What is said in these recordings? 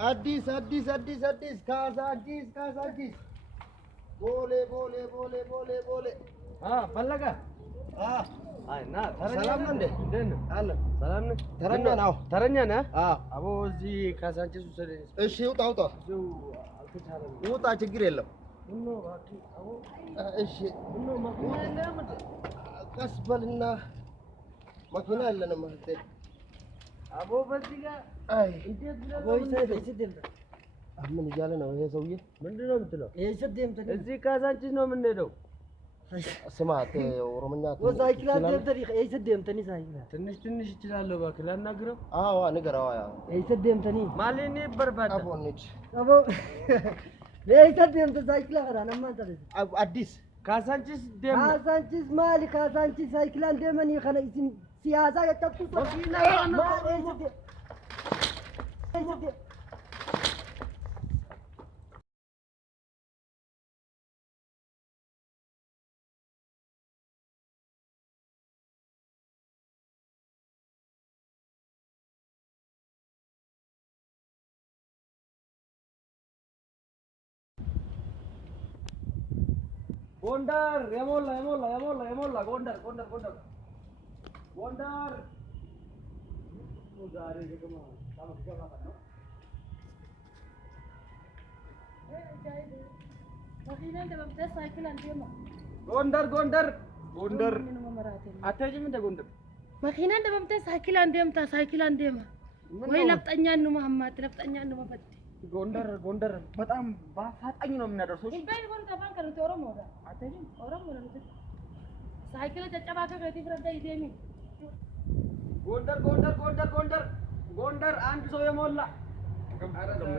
Addis Kazakis. Bole. ፈለገ አይ ና ሰላም ነው እንዴ? ደን አለ ሰላም ነህ? ተረኛ ነው። ተረኛ ነህ? አቦ እዚህ ካሳንቺስ ወሰደኝ። እሺ ውጣ። እዚሁ አልተቻለም። ውጣ፣ ችግር የለም። ምኑ እባክህ አቦ። እሺ ምኑ መኪና የለህም እንዴ? ቀስ በልና መኪና የለንም ማለት አቦ በዚህ ጋር አይ እንዴት ብለህ አቦ ይሰደም ምን እያለ ነው ይሄ ሰውዬ? ምንድን ነው የምትለው? ይሰደም እዚህ ካሳንቺስ ነው የምንሄደው። ስማት ኦሮምኛ ወሳይክላ ደብተሪ ይሰደምተኒ ሳይክላ ትንሽ እችላለሁ። እባክህ ላናግረው። አዎ ንገረው። አዎ ይሰደምተኒ ማለኔ በርባዳ አቦ ነች አቦ ይሰደምተ ሳይክላ ቀራና ማንተ አዲስ ካሳንቺስ ደም ካሳንቺስ ማሊ ካሳንቺስ ሳይክላ እንደምን ይኸነ ሲያዛ ያጨቁ ወኪና ጎንደር የሞላ ጎንደር ዛሬ ደግሞ ታመጣ ነው ጎንደር አትሄጂም እንደ ጎንደር መኪና እንደምታ ሳይክል አንዴም ወይ ለፍጠኛን ነው መሐመድ ለፍጠኛን ነው መፈት ጎንደር በጣም ባፋጣኝ ነው የምናደርሰው። ይባይ ጎን ተባን ከሩት ኦሮሞ ወዳ አትሄጂም ኦሮሞ ነው ሳይክል ተጨባከ ከቲ ፍረዳ ይዴሚ ጎንደር አንድ ሰው የሞላ ጎንደር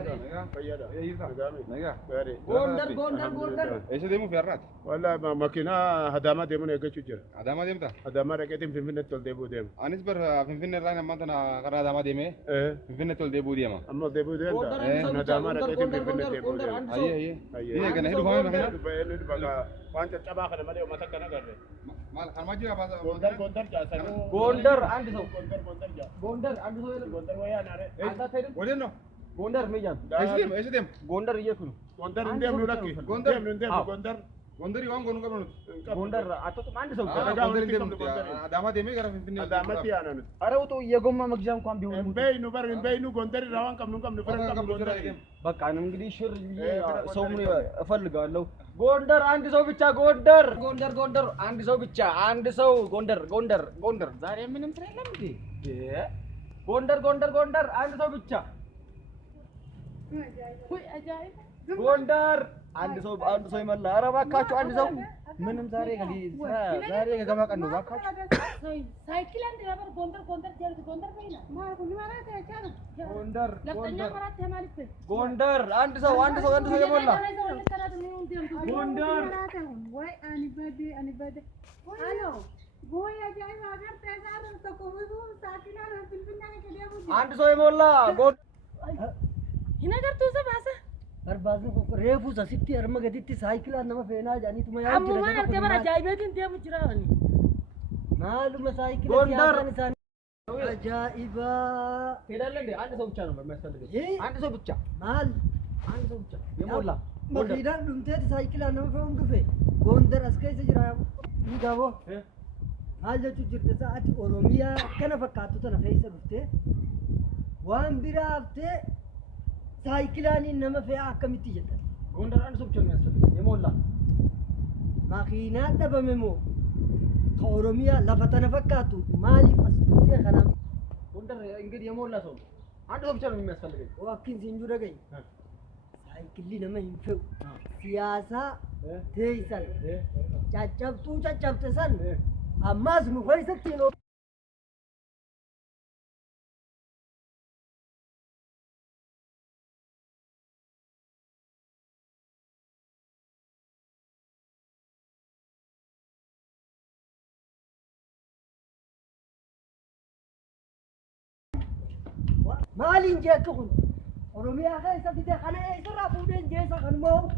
ايش ديمو في الرات والله ماكينه هدامه ديمو يجچو جرا ادama ديمتا هدامه ركيتم في فينت تول ديبو ديم انس بر فين رانا ما تنا قرا ادama ديمه فين تول ديبو ديما اما ديبو ديم هدامه ركيتم في فينت ديبو ديم اي دي كان هيدو فاهم هنا بين بقى وانت تباخ لما ديو متى كان غير مال خرماجي باز ጎንደር ጃሳ ጎንደር አንድ ሰው ጎንደር ወያ ናሬ ወዴት ነው ጎንደር መያዝ ايش ديم ጎንደር እየኩ ነው ጎንደር እንደም ነው ለክ ጎንደር ይዋን ጎኑ ቀበሉ ጎንደር አጥቶ አንድ ሰው ጎንደር እንደም አዳማ ደሜ ጋር ፍንፍኔ አዳማ ያናን አረውቶ የጎማ መግዣ እንኳን ቢሆን በይኑ ጎንደር ራዋን ቀምኑ ፈረን ቀምኑ ጎንደር በቃ ነው እንግዲህ ሽር ሰው ምን እፈልጋለሁ። ጎንደር አንድ ሰው ብቻ ጎንደር አንድ ሰው ብቻ ጎንደር ዛሬ ምንም ስራ የለም እንዴ? ጎንደር አንድ ሰው ብቻ ጎንደር አንድ ሰው ይመላ። ኧረ እባካችሁ አንድ ሰው ምንም ዛሬ ከገባ ቀን ነው። እባካችሁ ሳይክል አንድ ነበር ጎንደር ጀርት ጎንደር በይና ሁሉ ማለት አይቻልም። ለፍጠኛ ማለት ተማልክ ጎንደር አንድ ሰው የሞላ ጎንደር ወይ አንበደ አሎ ወይ አጃይ ሀገር ተዛር ተቆሙ ሳኪና ነው ፍልፍልና ከደቡ አንድ ሰው የሞላ ይነገር ተሰባሰ በርባዝ ነው ሬፉ ሲቲ አርመገዲቲ ሳይክል አነማ ፈና ጃኒ ቱማ ያ ጅራ አሙ ከበራ ጃይበትን ደም ጅራኒ ማሉመ ሳይክል ያዛን ሳን አጃኢባ ሄዳለ እንዴ? አንድ ሰው ብቻ ነው የሚያስፈልገው። አንድ ሰው ብቻ የሞላ መኪናን ዱምቴት ሳይክል አነማ ፈውን ግፌ ጎንደር አስከይሰ ጅራ ይጋቦ አለቹ ጅርተ ሰዓት ኦሮሚያ ከነ ፈካቱ ተነ ፈይሰ ብቴ ዋን ቢራፍቴ ሳይክላኒ ነመ ፈያ አከሚት ይጀታ ጎንደር አንድ ሰው ብቻ ነው የሚያስፈልገው የሞላ ማኪና ደበመሞ ከኦሮሚያ ለፈተነ ፈካቱ ማሊ ፈስቱቴ ከና ጎንደር እንግዲህ የሞላ ሰው አንድ ሰው ብቻ ነው የሚያስፈልገው። ዋኪን ሲንጁ ደገኝ ሳይክሊ ነመ ይንፈው ሲያሳ ተይሰን ጫጫብተሰን አማዝ ነው ወይሰት ነው مالين جاكون ورميها خيسة في دخانة يسرع فودين جيسا خنمو